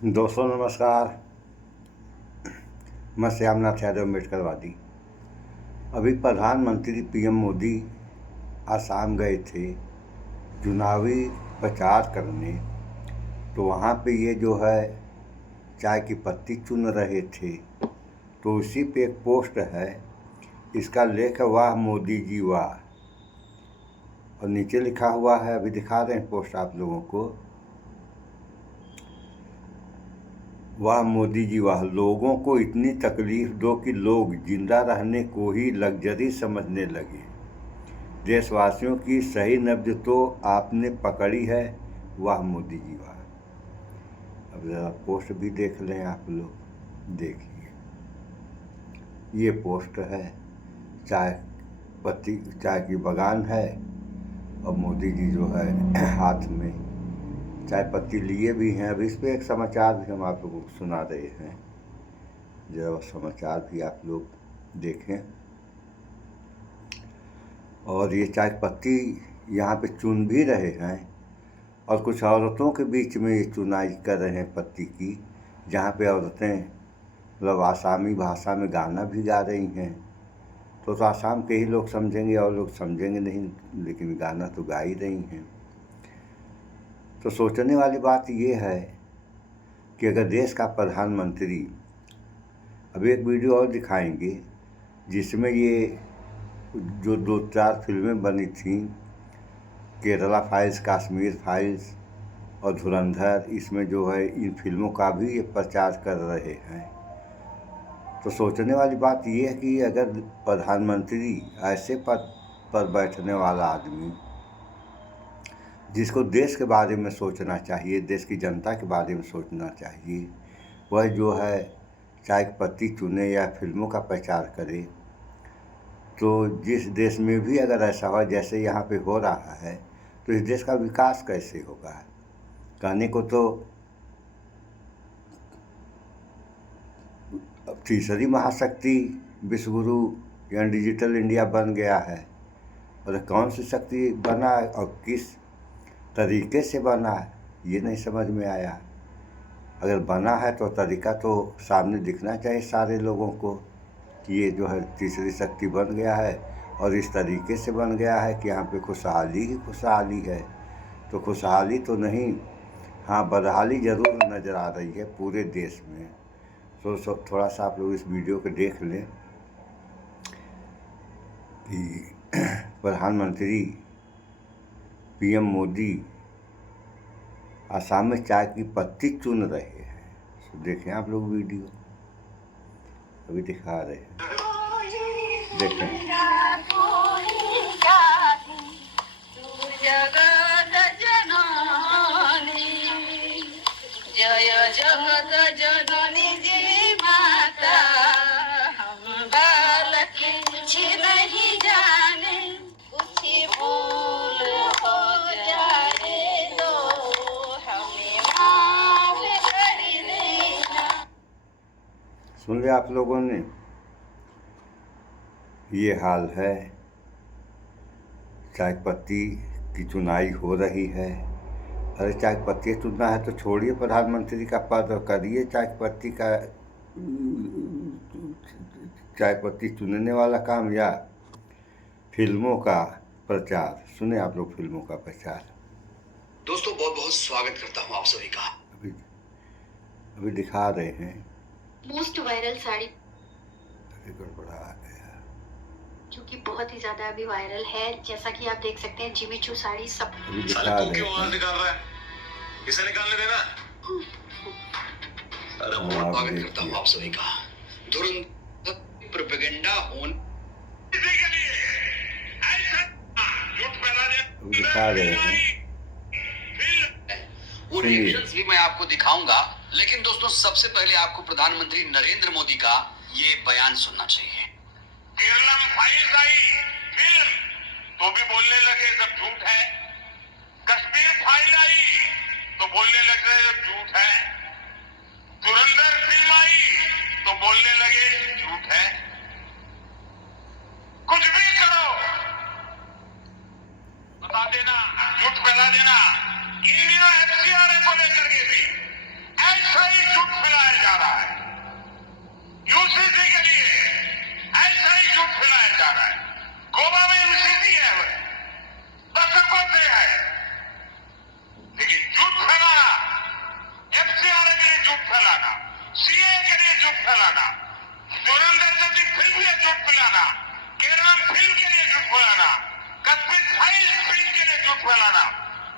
दोस्तों नमस्कार। मैं श्यामनाथ यादव अम्बेडकरवादी। अभी प्रधानमंत्री पीएम मोदी आसाम गए थे चुनावी प्रचार करने, तो वहाँ पे ये जो है चाय की पत्ती चुन रहे थे। तो उसी पे एक पोस्ट है, इसका लेख वाह मोदी जी वाह, और नीचे लिखा हुआ है, अभी दिखा रहे हैं पोस्ट आप लोगों को। वाह मोदी जी वाह, लोगों को इतनी तकलीफ दो कि लोग जिंदा रहने को ही लग्जरी समझने लगे। देशवासियों की सही नब्ज तो आपने पकड़ी है, वाह मोदी जी वाह। अब ज़रा पोस्ट भी देख लें आप लोग, देखिए ये पोस्ट है, चाय की बागान है और मोदी जी जो है हाथ में चाय पत्ती लिए भी हैं। अब इस पर एक समाचार भी हम आप लोगों को सुना रहे हैं, जरा समाचार भी आप लोग देखें। और ये चाय पत्ती यहाँ पे चुन भी रहे हैं और कुछ औरतों के बीच में ये चुनाई कर रहे हैं पत्ती की, जहाँ पे औरतें मतलब आसामी भाषा में गाना भी गा रही हैं। तो आसाम के ही लोग समझेंगे और लोग समझेंगे नहीं, लेकिन गाना तो गा ही रही हैं। तो सोचने वाली बात ये है कि अगर देश का प्रधानमंत्री, अभी एक वीडियो और दिखाएंगे जिसमें ये जो 2-4 फिल्में बनी थी, केरला फाइल्स, कश्मीर फाइल्स और धुरंधर, इसमें जो है इन फिल्मों का भी ये प्रचार कर रहे हैं। तो सोचने वाली बात ये है कि अगर प्रधानमंत्री ऐसे पद पर बैठने वाला आदमी, जिसको देश के बारे में सोचना चाहिए, देश की जनता के बारे में सोचना चाहिए, वह जो है चाय की पत्ती चुने या फिल्मों का प्रचार करे, तो जिस देश में भी अगर ऐसा हो जैसे यहाँ पे हो रहा है, तो इस देश का विकास कैसे होगा। कहने को तो तीसरी महाशक्ति विश्वगुरु या डिजिटल इंडिया बन गया है, और कौन सी शक्ति बना है और किस तरीके से बना है ये नहीं समझ में आया। अगर बना है तो तरीका तो सामने दिखना चाहिए सारे लोगों को कि ये जो है तीसरी शक्ति बन गया है और इस तरीके से बन गया है कि यहाँ पे खुशहाली ही खुशहाली है। तो खुशहाली तो नहीं, हाँ बदहाली ज़रूर नज़र आ रही है पूरे देश में। तो थोड़ा सा आप लोग इस वीडियो को देख लें कि प्रधानमंत्री पीएम मोदी आसाम में चाय की पत्ती चुन रहे हैं। तो देखें आप लोग वीडियो, अभी दिखा रहे हैं, देखें। जय जगत जननी जी माता, हम बालक कुछ नहीं जाने, कुछ भूल हो जाए तो हमें माफ कर देना। सुन लिया आप लोगों ने, ये हाल है, चाय पत्ती की चुनाई हो रही है। अरे चाय पत्ती चुनना है तो छोड़िए प्रधानमंत्री का पद और करिए चाय पत्ती का चाय पत्ती चुनने वाला काम या फिल्मों का प्रचार। सुने आप लोग फिल्मों का प्रचार। दोस्तों बहुत बहुत स्वागत करता हूं आप सभी का। अभी दिखा रहे हैं। मोस्ट वायरल साड़ी गड़बड़ा आ गया, जो कि बहुत ही ज्यादा अभी वायरल है, जैसा कि आप देख सकते हैं। जिमी चू साड़ी सब अभी दिखा रहे हैं। क्यों आवाज निकाल रहा है? इसे निकालने देना। अरे बहुत स्वागत करता हूं आप सभी का। तुरंत प्रोपेगेंडा होने के लिए ऐसा झूठ फैला दे, दिखा रहे हैं। वो रिएक्शंस भी मैं आपको दिखाऊंगा, लेकिन दोस्तों सबसे पहले आपको प्रधानमंत्री नरेंद्र मोदी का ये बयान सुनना चाहिए। केरला फाइल्स आई फिल्म तो भी बोलने लगे सब झूठ है। कश्मीर फाइल आई तो बोलने लगे झूठ है। धुरंधर फिल्म आई तो बोलने लगे झूठ है। कुछ भी करो, बता देना, झूठ फैला देना। इन दिनों एफसीआरए को लेकर के भी ऐसा ही फैलाना, धुरंधर जैसी फिल्म के लिए झूठ फैलाना, केरला फिल्म के लिए झूठ फैलाना, कश्मीर फाइल्स फिल्म के लिए झूठ फैलाना,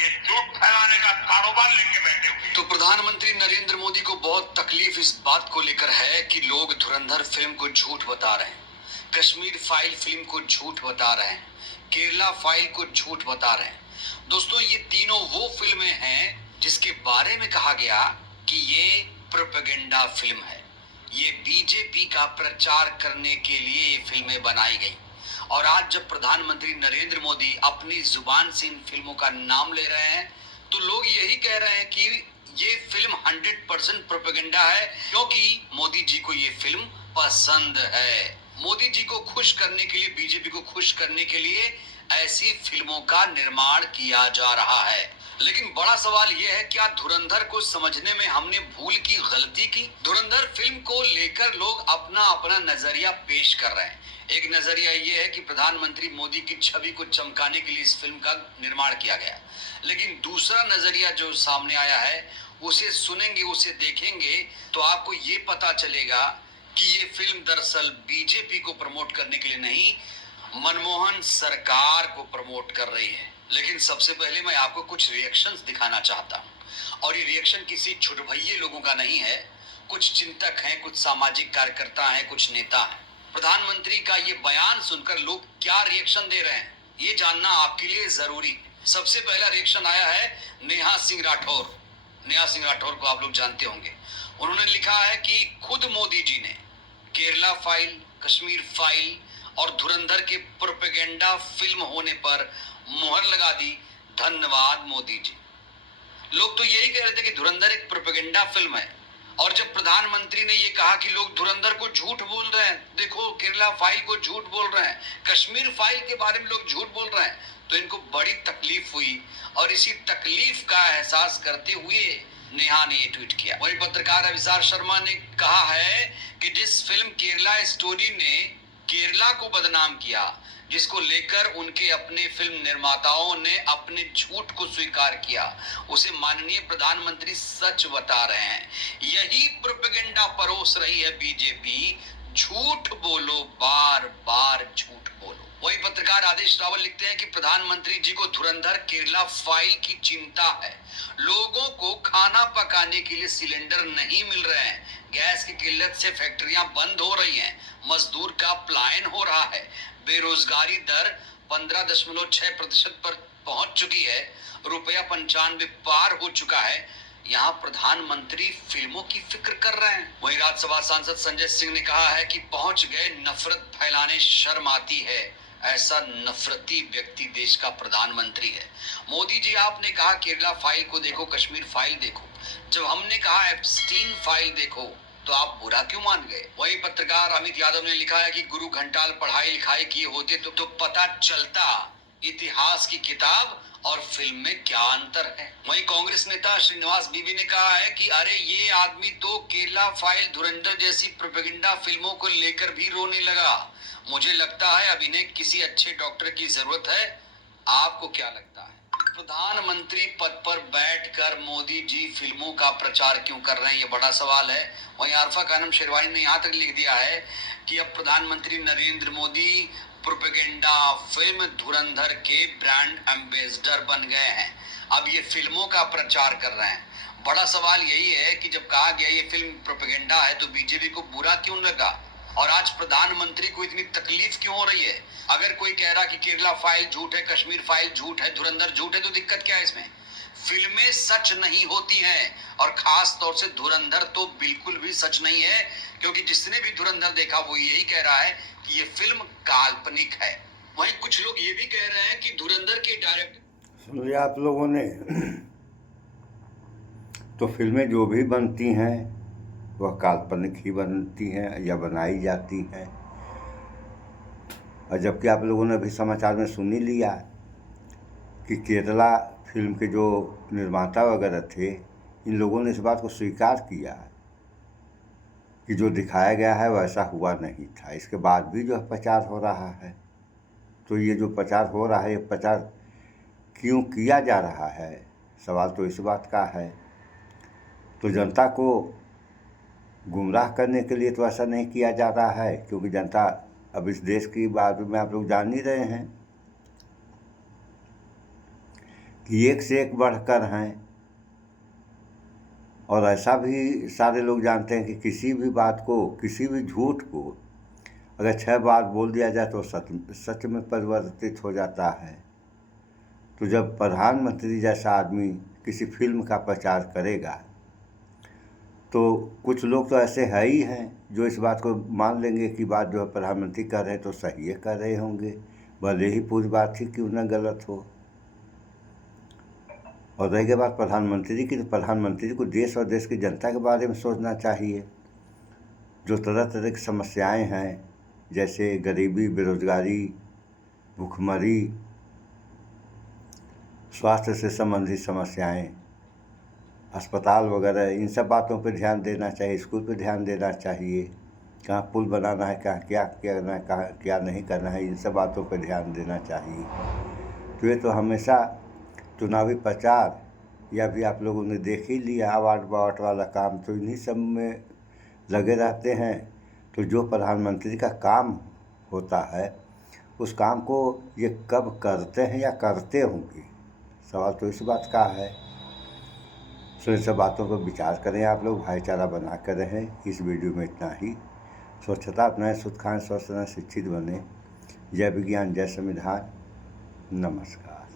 ये झूठ फैलाने का कारोबार लेके बैठे हुए। तो प्रधानमंत्री नरेंद्र मोदी को बहुत तकलीफ इस बात को लेकर है कि लोग धुरंधर फिल्म को झूठ बता रहे हैं, कश्मीर फाइल फिल्म को झूठ बता रहे हैं, केरला फाइल को झूठ बता रहे हैं। दोस्तों, ये तीनों वो फिल्में हैं जिसके बारे में कहा गया कि ये प्रोपेगेंडा फिल्म है, ये बीजेपी का प्रचार करने के लिए ये फिल्में बनाई गई। और आज जब प्रधानमंत्री नरेंद्र मोदी अपनी जुबान से इन फिल्मों का नाम ले रहे हैं तो लोग यही कह रहे हैं कि ये फिल्म 100% प्रोपेगेंडा है, क्योंकि मोदी जी को ये फिल्म पसंद है। मोदी जी को खुश करने के लिए, बीजेपी को खुश करने के लिए ऐसी फिल्मों का निर्माण किया जा रहा है। लेकिन बड़ा सवाल यह है, क्या धुरंधर को समझने में हमने भूल की, गलती की? धुरंधर फिल्म को लेकर लोग अपना अपना नजरिया पेश कर रहे हैं। एक नजरिया यह है कि प्रधानमंत्री मोदी की छवि को चमकाने के लिए इस फिल्म का निर्माण किया गया, लेकिन दूसरा नजरिया जो सामने आया है, उसे सुनेंगे, उसे देखेंगे तो आपको ये पता चलेगा कि ये फिल्म दरअसल बीजेपी को प्रमोट करने के लिए नहीं, मनमोहन सरकार को प्रमोट कर रही है। लेकिन सबसे पहले मैं आपको कुछ रिएक्शंस दिखाना चाहता हूं, और ये रिएक्शन किसी छुटभइये लोगों का नहीं है। कुछ चिंतक हैं, कुछ सामाजिक कार्यकर्ता हैं, कुछ नेता हैं। प्रधानमंत्री का ये बयान सुनकर लोग क्या रिएक्शन दे रहे हैं, ये जानना आपके लिए जरूरी है। सबसे पहला रिएक्शन आया है नेहा सिंह राठौर। नेहा सिंह राठौर को आप लोग जानते होंगे। उन्होंने लिखा है कि खुद मोदी जी ने केरला फाइल, कश्मीर फाइल और धुरंधर के प्रोपेगेंडा फिल्म होने पर मुहर लगा दी, धन्यवाद मोदी जी। लोग तो यही कह रहे थे कि धुरंधर एक प्रोपेगेंडा फिल्म है, और जब प्रधानमंत्री ने ये कहा कि लोग धुरंधर को झूठ बोल रहे हैं, देखो केरला फाइल को झूठ बोल रहे हैं, कश्मीर फाइल के बारे में लोग झूठ बोल रहे हैं, तो इनको बड़ी तकलीफ हुई। और इसी तकलीफ का एहसास करते हुए नेहा ने ये ट्वीट किया। वही पत्रकार अविसार शर्मा ने कहा है कि जिस फिल्म केरला स्टोरी ने केरला को बदनाम किया, जिसको लेकर उनके अपने फिल्म निर्माताओं ने अपने झूठ को स्वीकार किया, उसे माननीय प्रधानमंत्री सच बता रहे हैं। यही प्रोपेगेंडा परोस रही है बीजेपी, झूठ बोलो, बार बार झूठ बोलो। वही पत्रकार आदेश रावल लिखते हैं कि प्रधानमंत्री जी को धुरंधर केरला फाइल की चिंता है। लोगों को खाना पकाने के लिए सिलेंडर नहीं मिल रहे हैं, गैस की किल्लत से फैक्ट्रियां बंद हो रही हैं, मजदूर का पलायन हो रहा है, बेरोजगारी दर 15.6% पर पहुंच चुकी है, रुपया 95 पार हो चुका है। यहाँ प्रधानमंत्री फिल्मों की फिक्र कर रहे हैं। वहीं राज्यसभा सांसद संजय सिंह ने कहा है कि पहुंच गए नफरत फैलाने, शर्म आती है, ऐसा नफरती व्यक्ति देश का प्रधानमंत्री है। मोदी जी, आपने कहा केरला फाइल को देखो, कश्मीर फाइल देखो, जब हमने कहा एप्स्टीन फाइल देखो तो आप बुरा क्यों मान गए? वही पत्रकार अमित यादव ने लिखा है कि गुरु घंटाल पढ़ाई लिखाई किए होते तो पता चलता इतिहास की किताब और फिल्म में क्या अंतर है। वहीं कांग्रेस नेता श्रीनिवास बीवी ने कहा है कि अरे ये आदमी तो केरला फाइल, धुरंधर जैसी प्रोपेगेंडा फिल्मों को लेकर भी रोने लगा। मुझे लगता है अब इन्हें किसी अच्छे डॉक्टर की जरूरत है। आपको क्या लगता है? प्रधानमंत्री पद पर बैठकर मोदी जी फिल्मों का प्रचार क्यों कर रहे हैं, ये बड़ा सवाल है। वहीं आरफा खानम शेरवानी ने यहाँ तक लिख दिया है कि अब प्रधानमंत्री नरेंद्र मोदी प्रोपेगेंडा फिल्म धुरंधर के ब्रांड एम्बेसडर बन गए हैं। अब ये फिल्मों का प्रचार कर रहे हैं। बड़ा सवाल यही है कि जब कहा गया ये फिल्म प्रोपेगेंडा है तो बीजेपी को बुरा क्यों लगा, और आज प्रधानमंत्री को इतनी तकलीफ क्यों हो रही है? अगर कोई कह रहा कि केरला फाइल झूठ है, कश्मीर फाइल झूठ है, धुरंधर झूठ है, तो दिक्कत क्या है इसमें? फिल्में सच नहीं होती हैं, और खास तौर से धुरंधर तो बिल्कुल भी सच नहीं है, क्योंकि जिसने भी धुरंधर देखा वो यही कह रहा है कि ये फिल्म काल्पनिक है। वहीं कुछ लोग ये भी कह रहे हैं कि धुरंधर के डायरेक्टर, सुन लिया आप लोगों ने। तो फिल्में जो भी बनती हैं वह काल्पनिक ही बनती हैं या बनाई जाती हैं। और जबकि आप लोगों ने भी समाचार में सुन ही लिया कि केरला फिल्म के जो निर्माता वगैरह थे, इन लोगों ने इस बात को स्वीकार किया कि जो दिखाया गया है वैसा हुआ नहीं था। इसके बाद भी जो प्रचार हो रहा है, तो ये जो प्रचार हो रहा है, ये प्रचार क्यों किया जा रहा है, सवाल तो इस बात का है। तो जनता को गुमराह करने के लिए तो ऐसा नहीं किया जा रहा है, क्योंकि जनता अब इस देश की बात में आप लोग जान ही रहे हैं कि एक से एक बढ़कर हैं। और ऐसा भी सारे लोग जानते हैं कि किसी भी बात को, किसी भी झूठ को अगर 6 बार बोल दिया जाए तो सच में परिवर्तित हो जाता है। तो जब प्रधानमंत्री जैसा आदमी किसी फिल्म का प्रचार करेगा तो कुछ लोग तो ऐसे है ही हैं जो इस बात को मान लेंगे कि बात जो है प्रधानमंत्री कर रहे हैं तो सही है कर रहे होंगे, भले ही पूरी बात ही क्यों न गलत हो। और रही बात प्रधानमंत्री की, तो प्रधानमंत्री को देश और देश की जनता के बारे में सोचना चाहिए। जो तरह तरह की समस्याएं हैं, जैसे गरीबी, बेरोजगारी, भूखमरी, स्वास्थ्य से संबंधित समस्याएं, अस्पताल वगैरह, इन सब बातों पर ध्यान देना चाहिए। स्कूल पर ध्यान देना चाहिए, कहाँ पुल बनाना है, कहाँ क्या करना है, कहाँ क्या नहीं करना है, इन सब बातों पर ध्यान देना चाहिए। तो ये तो हमेशा चुनावी प्रचार या भी आप लोगों ने देख ही लिया, अवार्ड बावट वाला काम तो इन्हीं सब में लगे रहते हैं। तो जो प्रधानमंत्री का काम होता है उस काम को ये कब करते हैं या करते होंगे, सवाल तो इस बात का है। सो इन सब बातों पर विचार करें आप लोग, भाईचारा बना कर रहें। इस वीडियो में इतना ही। स्वच्छता अपनाएं, शुद्ध खाएं, स्वस्थ रहें, शिक्षित बने। जय विज्ञान, जय संविधान। नमस्कार।